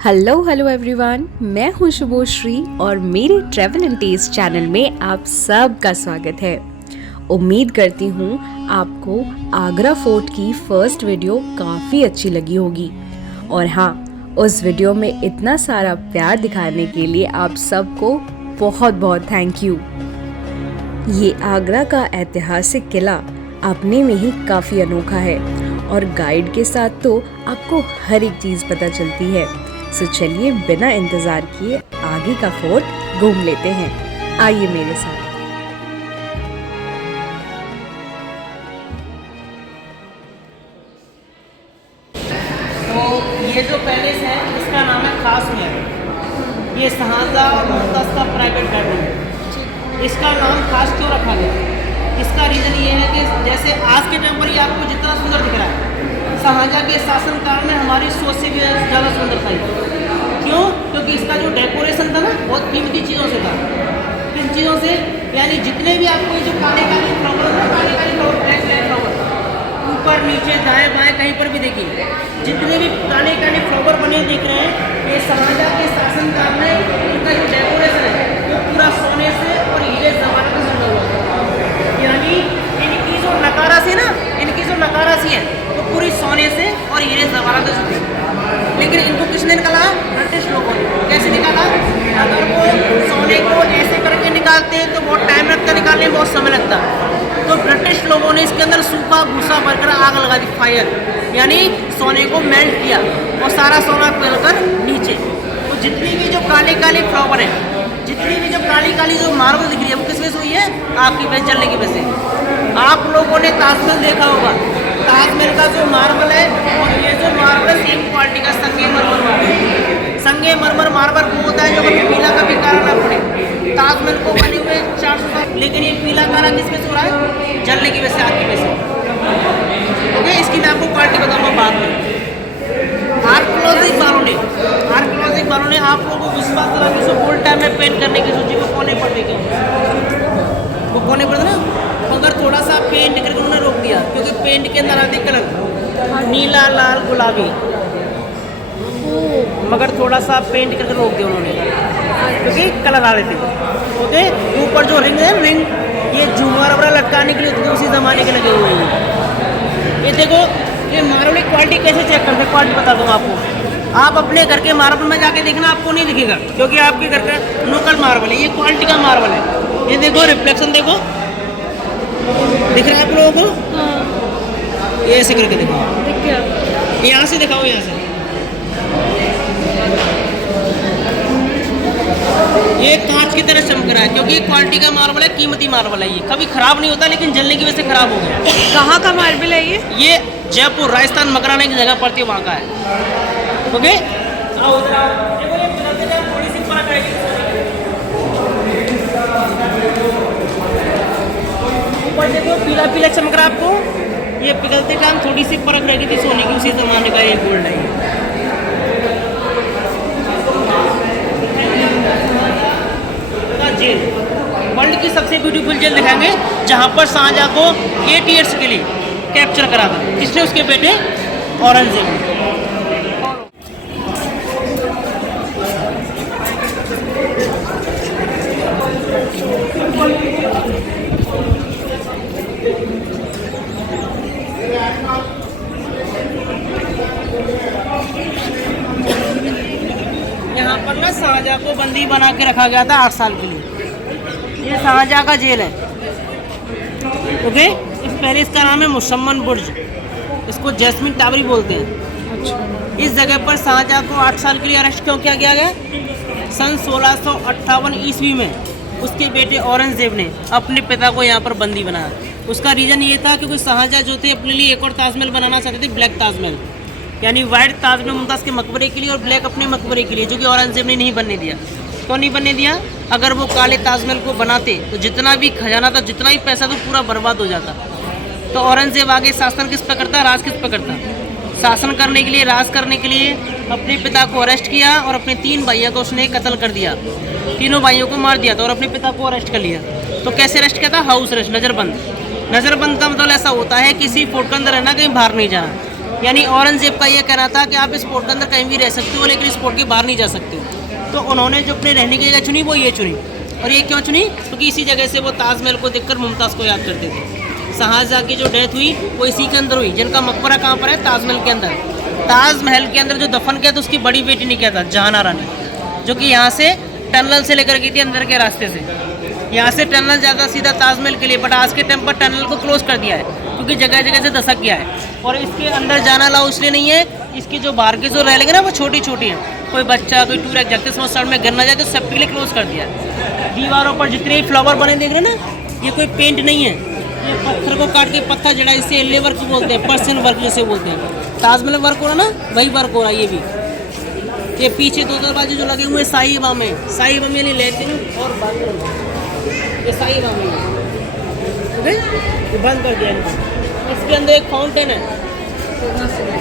Hello everyone, मैं हूं शुभोश्री और मेरे ट्रैवल एंड टेस्ट चैनल में आप सबका स्वागत है। उम्मीद करती हूं आपको आगरा फोर्ट की फर्स्ट वीडियो काफ़ी अच्छी लगी होगी। और हाँ, उस वीडियो में इतना सारा प्यार दिखाने के लिए आप सबको बहुत बहुत थैंक यू। ये आगरा का ऐतिहासिक किला अपने में ही काफ़ी अनोखा है और गाइड के साथ तो आपको हर एक चीज़ पता चलती है। सो चलिए बिना इंतज़ार किए आगे का फोर्ट घूम लेते हैं। आइए मेरे साथ। तो ये जो पैलेस है इसका नाम है खास महल। ये शाहजहां और मुमताज़ का प्राइवेट बेडरूम है। इसका नाम खास क्यों रखा गया? इसका रीज़न ये है कि जैसे आज के टाइम पर ये आपको जितना सुंदर दिख रहा है, शाहजहां के शासनकाल में हमारी सोच से भी ज़्यादा सुंदर था। क्यों? क्योंकि इसका जो डेकोरेशन था ना बहुत कीमती चीज़ों से था। किन चीज़ों से? यानी जितने भी आपको जो काले काले फ्लावर है, काले काले फ्लावर, ब्लैक ब्लैक फ्लावर, ऊपर नीचे दाएं बाएं कहीं पर भी देखिए, जितने भी काले काले फ्लावर बने दिख रहे हैं, ये शाहजहां के शासनकाल में इनका जो डेकोरेशन है वो पूरा सोने से और हीरे जवाहरात से बना हुआ है। यानी इनकी जो नकारासी ना, इनकी जो नकारासी है वो पूरी सोने से और हीरे जवाहरात से जुड़ी। लेकिन इनको किसने निकाला? ब्रिटिश लोगों ने। कैसे निकाला? अगर वो सोने को ऐसे करके निकालते हैं तो बहुत टाइम लगता, निकालने में बहुत समय लगता। तो ब्रिटिश लोगों ने इसके अंदर सूखा भूसा भरकर आग लगा दी, फायर, यानी सोने को मेल्ट किया और सारा सोना पिघलकर नीचे। तो जितनी भी जो काले काले फ्लावर हैं, जितनी भी जो काली काली जो मार्बल दिख रही है वो किस वजह से हुई है? आग की वजह, जलने की वजह से। आप लोगों ने ताजमहल देखा होगा, ताजमहल का जो मार्बल है और ये जो मार्बल सेम क्वालिटी का संगमरमर मार्बल। संगमरमर मार्बल वो होता है जो कभी पीला कभी काला ना पड़े। ताजमहल को बने हुए 400 साल, लेकिन ये पीला काला किस वजह से हो रहा है? जलने की वजह से, आग की वजह से। ओके, इसकी मैं आपको क्वालिटी बताऊंगा बाद में। आर्कियोलॉजिक वालों ने आप लोगों को विश्वास करा कि उसको गोल्ड टाइम में पेंट करने की सोची, वो कोने पर देखी, वो कोने पर था ना, मगर थोड़ा सा पेंट करके उन्होंने रोक दिया क्योंकि पेंट के अंदर आते कलर नीला लाल गुलाबी, मगर थोड़ा सा पेंट करके रोक दिया उन्होंने क्योंकि कलर आ रहे थे। ओके, ऊपर जो रिंग है, रिंग ये झूमर वगैरह लटकाने के लिए होते थे, उसी ज़माने के लगे हुए हैं। ये देखो, ये मार्बल की क्वालिटी कैसे चेक करते हैं, क्वालिटी बता दूँगा आपको। आप अपने घर के मार्बल में जाके देखना, आपको नहीं दिखेगा क्योंकि आपके घर का लोकल मार्बल है, ये क्वालिटी का मार्बल है। ये देखो, रिफ्लेक्शन देखो, दिख रहा है आप लोगों को? हाँ। ये ऐसे करके देखो, दिख गया। यहाँ से दिखाओ, यहाँ से। ये कांच की तरह चमक रहा है क्योंकि ये क्वालिटी का मार्बल है, कीमती मार्बल है। ये कभी खराब नहीं होता, लेकिन जलने की वजह से खराब हो गया। कहाँ का मार्बल है ये? ये जयपुर, राजस्थान, मकराना की जगह पड़ती है, वहाँ का है। ओके, आओ उधर आओ। देखो, ये पिघलते टाइम थोड़ी सी फर्क आएगी। ऊपर देखो, पीला पीला चमक रहा है आपको, ये पिघलते टाइम थोड़ी सी फर्क रहेगी थी सोने की, उसी जमाने का ये गोल्ड है। जेल, वर्ल्ड की सबसे ब्यूटीफुल जेल दिखाएंगे जहाँ पर शाहजहां को 8 ईयर्स के लिए कैप्चर करा था। किसने? उसके बेटे औरंगजेब ने। यहाँ पर ना शाहजहां को बंदी बना के रखा गया था 8 साल के लिए। ये शाहजहां का जेल है। ओके, इस पैलेस का नाम है मुसम्मन बुर्ज, इसको जैस्मिन टावरी बोलते हैं। अच्छा। इस जगह पर शाहजहां को 8 साल के लिए अरेस्ट क्यों किया गया? सन 1658 ईस्वी में उसके बेटे औरंगजेब ने अपने पिता को यहाँ पर बंदी बनाया। उसका रीज़न ये था क्योंकि शाहजहां जो थे अपने लिए एक और ताजमहल बनाना चाहते थे, ब्लैक ताजमहल, यानी वाइट ताजमहल मुमताज़ के मकबरे के लिए और ब्लैक अपने मकबरे के लिए, जो कि औरंगजेब ने नहीं बनने दिया। क्यों नहीं बनने दिया? अगर वो काले ताजमहल को बनाते तो जितना भी खजाना था, जितना भी पैसा था, पूरा बर्बाद हो जाता। तो औरंगजेब आगे शासन किस पर करता, राज किस पर करता? शासन करने के लिए, राज करने के लिए अपने पिता को अरेस्ट किया और अपने 3 भाइयों को उसने कत्ल कर दिया। तीनों भाइयों को मार दिया था और अपने पिता को अरेस्ट कर लिया। तो कैसे अरेस्ट किया था? House arrest, नज़रबंद। नज़रबंद का मतलब ऐसा होता है किसी फोर्ट के अंदर रहना, कहीं बाहर नहीं जाना। यानी औरंगजेब का ये कहना था कि आप इस फोर्ट के अंदर कहीं भी रह सकते हो लेकिन इस फोर्ट के बाहर नहीं जा सकते हो। तो उन्होंने जो अपने रहने की जगह चुनी वो ये चुनी। और ये क्यों चुनी? क्योंकि इसी जगह से वो ताजमहल को देखकर मुमताज़ को याद करते थे। शाहजहाँ की जो डेथ हुई वो इसी के अंदर हुई, जिनका मकबरा कहाँ पर है? ताजमहल के अंदर। ताजमहल के अंदर जो दफन किया था उसकी बड़ी बेटी ने किया था, जहानारा ने, जो कि यहाँ से टनल से लेकर गई थी अंदर के रास्ते से। यहाँ से टनल जाता सीधा ताजमहल के लिए, बट आज के टाइम पर टनल को क्लोज कर दिया है क्योंकि जगह जगह से दशक गया है। और इसके अंदर जाना अलाउ इसलिए नहीं है, इसकी जो बाहर की जो रेलिंग है ना वो छोटी छोटी है, कोई बच्चा कोई टूर जाते समय साइड में गिर ना जाए तो सेफ्टी के लिए क्लोज कर दिया है। दीवारों पर जितने फ्लावर बने देख रहे हैं ना, ये कोई पेंट नहीं है, ये पत्थर को काट के पत्थर जड़ा, इसे एल्ले वर्क बोलते हैं, पर्सन वर्क जैसे बोलते हैं। ताजमहल वर्क हो रहा ना, वही वर्क हो रहा है ये भी। ये पीछे दो दरवाजे जो लगे हुए साई इमाम है, साई इमाम यानी लैट्रिन और बाथरूम, ये साई इमाम है, ये बंद कर दिया इनको। इसके अंदर एक फाउंटेन है,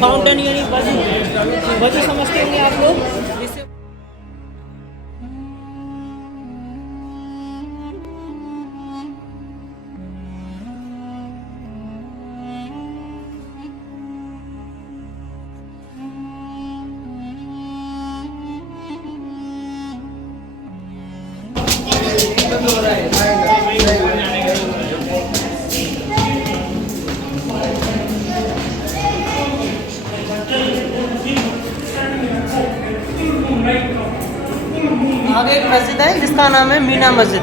फाउंटेन यानी वजू, वजू समझते होंगे आप लोग, जिससे आगे एक मस्जिद है जिसका नाम है मीना मस्जिद,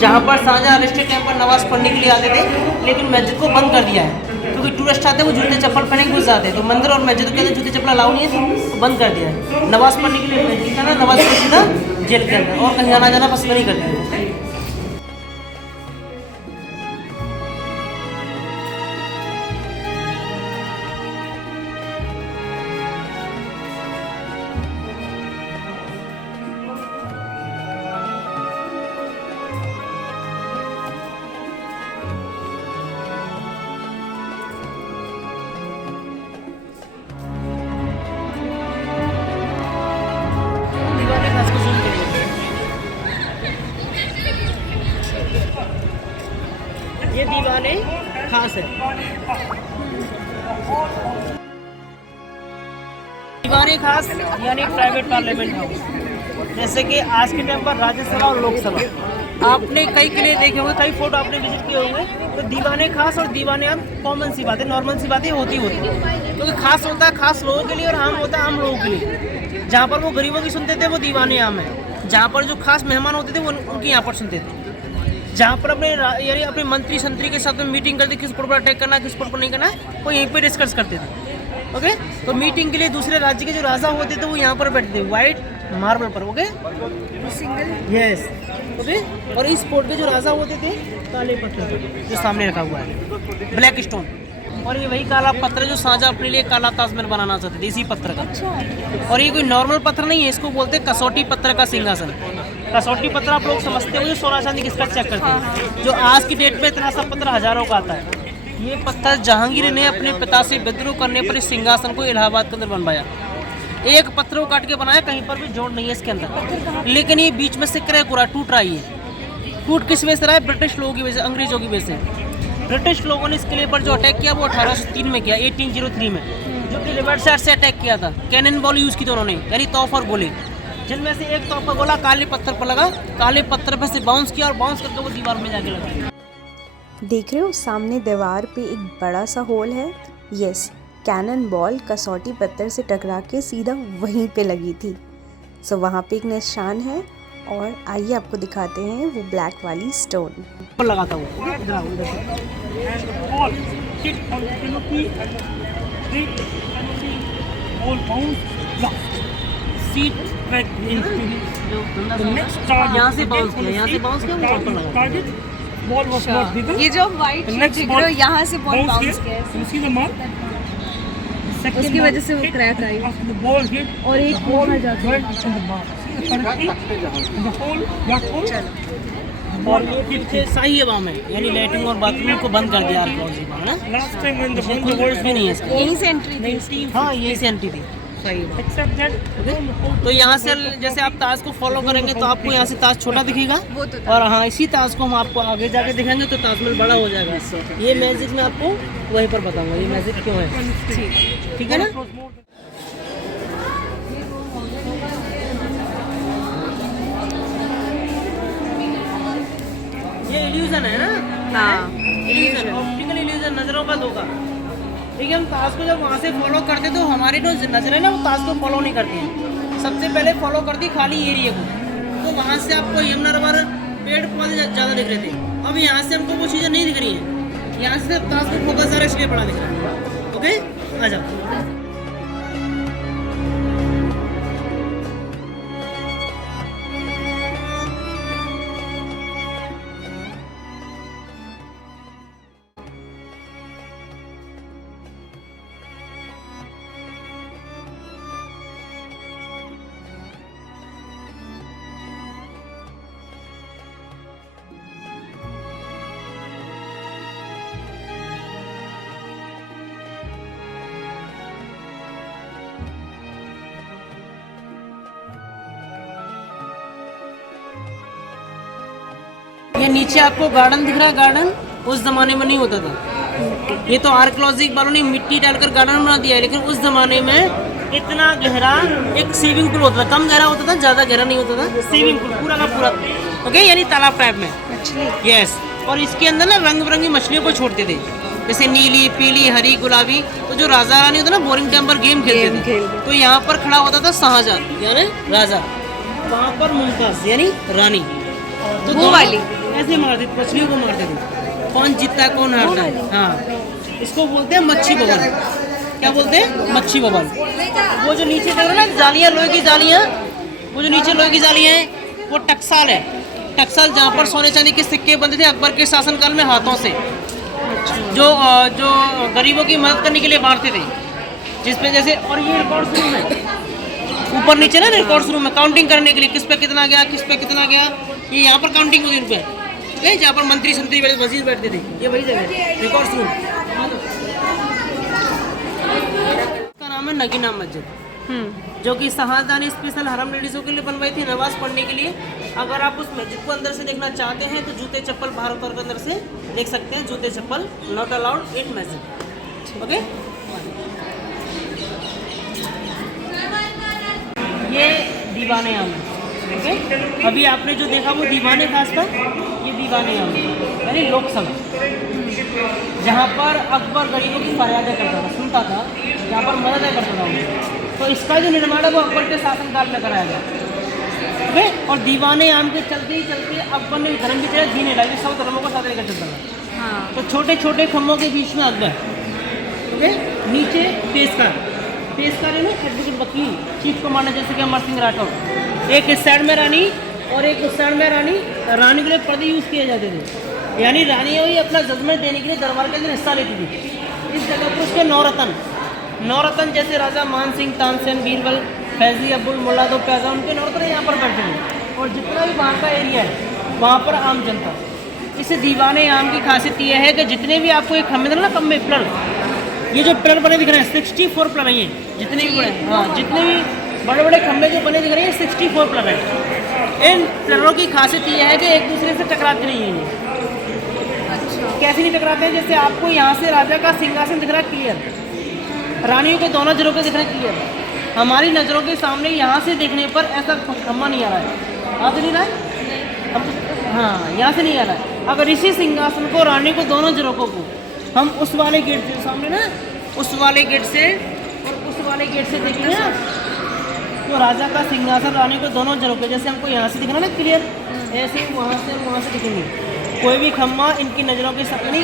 जहाँ पर शाहजहाँ अरेस्टेड टाइम पर नमाज पढ़ने के लिए आते थे, लेकिन मस्जिद को बंद कर दिया है क्योंकि टूरिस्ट आते हैं वो जूते चप्पल पहने के घुस जाते हैं। तो मंदिर और मस्जिद के अंदर जूते चप्पल अलाउ नहीं है, तो बंद कर दिया है। नमाज पढ़ने के लिए मस्जिद का ना, नमाज पढ़ी था जेल के अंदर, और कहीं आना जाना पसंद नहीं करते। ये दीवाने खास है, दीवाने खास यानी प्राइवेट पार्लियामेंट हाउस। जैसे कि आज के टाइम पर राज्यसभा और लोकसभा, आपने कई किले देखे होंगे, कई फोर्ट आपने विजिट किए होंगे, तो दीवाने खास और दीवाने आम कॉमन सी बात है, नॉर्मल सी बातें होती क्योंकि खास होता है खास लोगों के लिए और आम होता है आम लोगों के लिए। जहाँ पर वो गरीबों की सुनते थे वो दीवाने आम है, जहाँ पर जो खास मेहमान होते थे वो उनकी यहाँ पर सुनते थे। जहाँ पर अपने यानी अपने मंत्री संतरी के साथ में मीटिंग करते, किस पोर्ट पर अटैक करना है, किस पोर्ट पर नहीं करना है, वो यहीं पे डिस्कस करते थे। ओके, तो मीटिंग के लिए दूसरे राज्य के जो राजा होते थे वो यहाँ पर बैठते थे वाइट मार्बल पर। Okay, single, yes, okay. और इस पोर्ट के जो राजा होते थे काले पत्थर जो सामने रखा हुआ है, ब्लैक स्टोन, और ये वही काला पत्थर जो शाहजहाँ अपने लिए काला ताजमहल बनाना चाहते थे, इसी पत्थर का। और ये कोई नॉर्मल पत्थर नहीं है, इसको बोलते हैं कसौटी पत्थर का सिंहासन। कसौटी पत्थर आप लोग समझते हो, जो सोना चांदी किसका चेक करते हैं, जो आज की डेट में इतना सा पत्थर हजारों का आता है। ये पत्थर जहांगीर ने अपने पिता से विद्रोह करने पर इस सिंहासन को इलाहाबाद के अंदर बनवाया। एक पत्थर को काट के बनाया, कहीं पर भी जोड़ नहीं है इसके अंदर, लेकिन ये बीच में से क्रैक हो रहा है, टूट रहा है। टूट किस वजह से रहा है? ब्रिटिश लोगों की वजह से, अंग्रेजों की वजह से। ब्रिटिश लोगों ने इस किले पर जो अटैक किया वो 1803 में किया, 1803 में, जो कि रिवर्स साइड से अटैक किया था। कैनन बॉल यूज़ की थी उन्होंने, यानी तोप और गोले, जिनमें से एक तोप का गोला काले पत्थर पर लगा, काले पत्थर पर से बाउंस किया और बाउंस करके वो दीवार में जाके लगा। देख रहे हो सामने दीवार पे एक बड़ा सा होल है। यस, कैनन बॉल कसौटी पत्थर से टकरा के सीधा वहीं पे लगी थी। सो वहाँ पे एक निशान है, और आइए आपको दिखाते हैं वो ब्लैक वाली स्टोन पर लगा था वो यहाँ से बाउंस किया, यहाँ से बाउंस किया, वो पर लगा। ये जो वाइट दिख रहा है यहाँ से बॉल बाउंस किया, उसकी वजह से वो क्रैक आई, और एक बाहर जाता और ये पीछे शाही इमाम है, यानी लैट्रिन और बाथरूम को बंद कर दिया आर्कियोलॉजी में, कुछ भी नहीं है इसका। यहीं से एंट्री थी। हाँ, यही से एंट्री थी। सही है। तो यहाँ से जैसे आप ताज को फॉलो करेंगे तो आपको यहाँ से ताज छोटा दिखेगा, और हाँ इसी ताज को हम आपको आगे जाके दिखाएंगे तो ताजमहल बड़ा हो जाएगा। ये मैजिक मैं आपको वहीं पर बताऊंगा ये मैजिक क्यों है, ठीक है ना। ये इल्यूजन है ना, हाँ इल्यूजन, ऑप्टिकल इल्यूजन, नजरों का धोखा। ठीक है, हम ताज को जब वहाँ से फॉलो करते तो हमारी जो नजर है ना वो ताज को फॉलो नहीं करती है, सबसे पहले फॉलो करती खाली एरिया को। तो वहाँ से आपको यमुना नगर पेड़ पौधे ज़्यादा दिख रहे थे, अब यहाँ से हमको वो चीज़ें नहीं दिख रही हैं, यहाँ से ताज को फोकस ज़्यादा इसलिए बड़ा दिख रहा है। ओके, आ जाओ। ये नीचे आपको गार्डन दिख रहा है, गार्डन उस जमाने में नहीं होता था, ये तो आर्कियोलॉजिक वालों ने मिट्टी डालकर गार्डन बना दिया है, लेकिन उस जमाने में इतना गहरा एक स्विमिंग पूल होता था, कम गहरा होता था, ज़्यादा गहरा नहीं होता था, स्विमिंग पूल पूरा का पूरा। ओके, यानी तालाब टाइप में। यस, और इसके अंदर ना रंग बिरंगी मछलियों को छोड़ते थे, जैसे नीली, पीली, हरी, गुलाबी। तो जो राजा रानी होता ना बोरिंग टाइम पर गेम खेलते थे, तो यहाँ पर खड़ा होता था शाहजहां यानी राजा, वहाँ पर मुमताज यानी रानी। तो वो वाली ऐसे मारते थे, मछलियों को मारते थे, कौन जीतता है कौन हारता है। हाँ, इसको बोलते हैं मच्छी बबल। क्या बोलते हैं? मच्छी बबल। वो जो नीचे देख रहे हो ना जालियाँ, लोहे की जालियाँ, वो जो नीचे लोहे की जालियाँ हैं वो टकसाल है। टकसाल जहाँ पर सोने चांदी के सिक्के बनते थे अकबर के शासनकाल में हाथों से, जो गरीबों की मदद करने के लिए बांटते थे, जिसमें जैसे। और ये रिकॉर्ड रूम है, ऊपर नीचे ना रिकॉर्ड रूम में काउंटिंग करने के लिए किस पे कितना गया, किस पे कितना गया। ये यहाँ पर काउंटिंग होती है रुपये, जहाँ पर मंत्री संतरी वजीर बैठते थे, ये वही जगह है रिकॉर्ड रूम। इसका नाम है नगीना मस्जिद, जो कि शाहजहां ने स्पेशल हरम लेडीज़ों के लिए बनवाई थी, नमाज पढ़ने के लिए। अगर आप उस मस्जिद को अंदर से देखना चाहते हैं तो जूते चप्पल बाहर उतर कर अंदर से देख सकते हैं, जूते चप्पल नॉट अलाउड इन मस्जिद। ओके, ये दीवाने आम है। ओके, अभी आपने जो देखा वो दीवाने खास था, ये दीवाने आम यानी लोकसभा, जहाँ पर अकबर गरीबों की फरियादें करता था, सुनता था, जहाँ पर मदद करता था। तो इसका जो निर्माण है वो अकबर के शासनकाल में कराया गया। ओके, और दीवाने आम के चलते ही चलते अकबर ने धर्म की तरह दीने लाई, सब धर्मों को साथ लेकर चलता था। हाँ। तो छोटे छोटे खम्भों के बीच में अकबर, ओके, नीचे पेशकार है ना, एडवोकेट वकील, चीफ कमांडर जैसे कि अमर सिंह राठौर, एक इस साइड में रानी और एक उस साइड में रानी। रानी के लिए पर्दे यूज़ किए जाते थे, यानी रानी ही अपना जजमेंट देने के लिए दरबार के अंदर हिस्सा लेती थी। इस जगह पर उसके नौरतन जैसे राजा मान सिंह, तानसेन, बीरबल, फैजी, अब्बुल, मुल्ला दो पैजा, उनके नौरतन यहाँ पर बैठे थे। और जितना भी वहाँ का एरिया है वहाँ पर आम जनता। इस दीवाने आम की खासियत यह है कि जितने भी आपको एक खम्भे ना खम्भे पिलर, ये जो पिलर बने दिख रहे हैं 64 पिलर हैं, ये जितने भी बड़े, हाँ जितने भी बड़े बड़े खम्भे जो बने दिख रहे हैं 64 पिलर हैं। इन पिलरों की खासियत यह है कि एक दूसरे से टकराते नहीं हैं ये। अच्छा, कैसे नहीं टकराते हैं? जैसे आपको यहाँ से राजा का सिंहासन दिख रहा है क्लियर, रानियों के दोनों नजरों के दिख रहे हैं क्लियर। हमारी नज़रों के सामने यहाँ से देखने पर ऐसा खम्भा नहीं आ रहा है, आ तो नहीं रहा है, हाँ यहाँ से नहीं आ रहा है। अगर इसी सिंहासन को, रानी को, दोनों झरोकों को हम उस वाले गेट से सामने ना, उस वाले गेट से और उस वाले गेट से देखेंगे ना, तो राजा का सिंहासन, रानी को, दोनों झरोके जैसे हमको यहाँ से दिखना ना क्लियर, ऐसे ही वहाँ से दिखेंगे। कोई भी खम्भा इनकी नज़रों के सामने,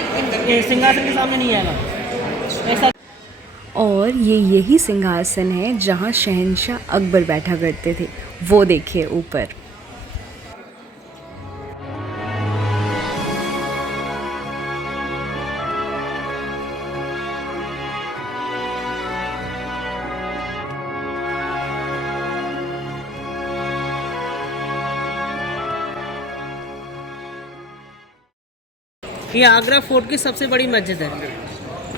सिंहासन के सामने नहीं आएगा ऐसा। और ये यही सिंहासन है जहाँ शहंशाह अकबर बैठा करते थे, वो देखिए ऊपर। ये आगरा फोर्ट की सबसे बड़ी मस्जिद है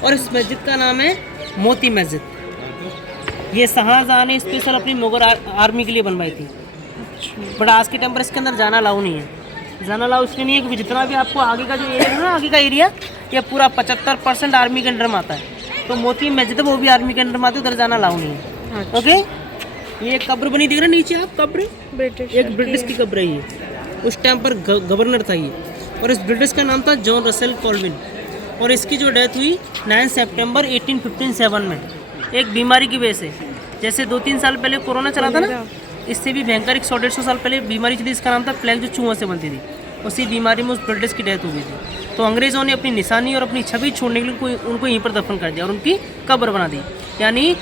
और इस मस्जिद का नाम है मोती मस्जिद। ये शाहजहाँ ने स्पेशल अपनी मुगल आर्मी के लिए बनवाई थी। बट आज के टाइम पर इसके अंदर जाना अलाउ नहीं है। जाना अलाउ इसलिए नहीं है क्योंकि जितना भी आपको आगे का जो एरिया है ना, आगे का एरिया, ये पूरा 75% आर्मी के अंडर में आता है। तो मोती मस्जिद है वो भी आर्मी के अंडर में आती है, उधर जाना अलाउ नहीं है। ओके, ये एक कब्र बनी दिख रहा है नीचे आप, कब्र ब्रिटिश एक ब्रिटिश की कब्र है ये। उस टाइम पर गवर्नर था ये, और इस ब्रिटिश का नाम था जॉन रसेल कॉल्विन। और इसकी जो डेथ हुई 9 सितंबर 1857 में एक बीमारी की वजह से। जैसे 2-3 साल पहले कोरोना चला था ना, इससे भी भयंकर 100-150 साल पहले बीमारी चली, इसका नाम था प्लेग, जो चूहों से बनती थी। उसी बीमारी में उस ब्रिटिश की डेथ हो गई थी। तो अंग्रेज़ों ने अपनी निशानी और अपनी छवि छोड़ने के लिए उनको यहीं पर दफन कर दिया और उनकी कब्र बना दी। यानी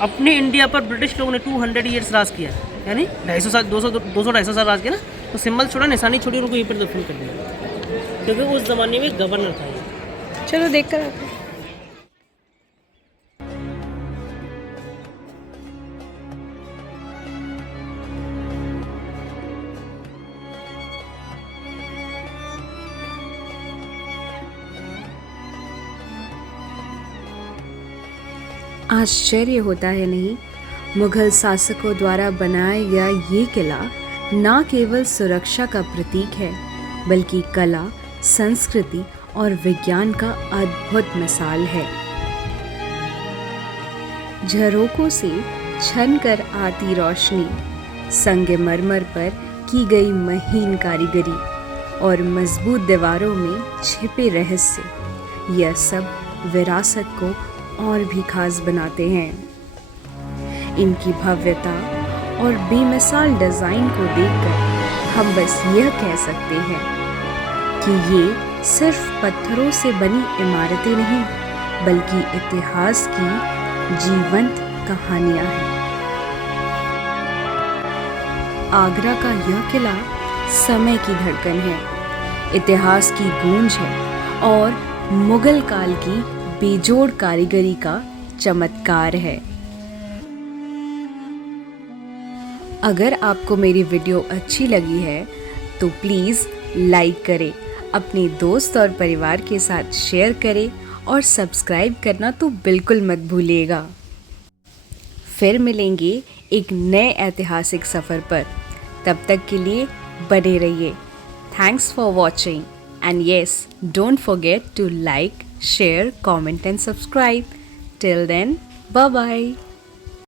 अपने इंडिया पर ब्रिटिश लोगों ने 200 ईयर्स राज किया, यानी 250 साल 200-250 साल राज किया ना। तो सिंबल छोड़ा, निशानी छोड़ी, उनको यहीं पर दफन कर दिया, क्योंकि उस ज़माने में गवर्नर था ये। चलो देख कर आते हैं। आश्चर्य होता है नहीं, मुगल शासकों द्वारा बनाया गया ये किला न केवल सुरक्षा का प्रतीक है, बल्कि कला, संस्कृति और विज्ञान का अद्भुत मिसाल है। झरोकों से छन कर आती रोशनी, संगमरमर पर की गई महीन कारीगरी और मजबूत दीवारों में छिपे रहस्य, यह सब विरासत को और भी खास बनाते हैं। इनकी भव्यता और बेमिसाल डिज़ाइन को देखकर हम बस यह कह सकते हैं कि ये सिर्फ पत्थरों से बनी इमारतें नहीं, बल्कि इतिहास की जीवंत कहानियां हैं। आगरा का यह किला समय की धड़कन है, इतिहास की गूंज है और मुगल काल की बेजोड़ कारीगरी का चमत्कार है। अगर आपको मेरी वीडियो अच्छी लगी है तो प्लीज़ लाइक करें, अपने दोस्त और परिवार के साथ शेयर करें और सब्सक्राइब करना तो बिल्कुल मत भूलिएगा। फिर मिलेंगे एक नए ऐतिहासिक सफ़र पर, तब तक के लिए बने रहिए। Thanks for watching and yes, don't forget to like, share, comment and subscribe. Till then, bye bye.